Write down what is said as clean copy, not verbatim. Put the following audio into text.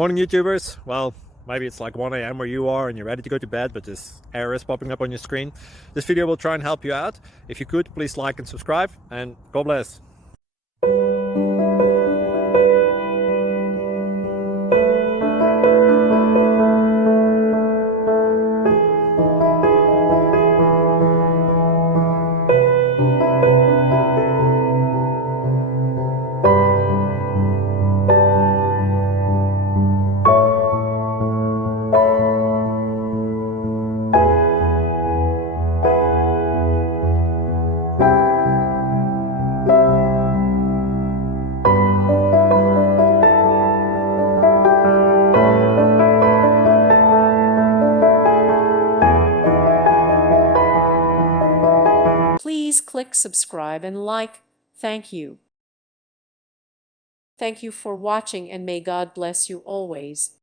Morning, YouTubers. Well, maybe it's like 1 a.m. where you are and you're ready to go to bed, but this error is popping up on your screen. This video will try and help you out. If you could, please like and subscribe, and God bless. Please click subscribe and like. Thank you. Thank you for watching, and may God bless you always.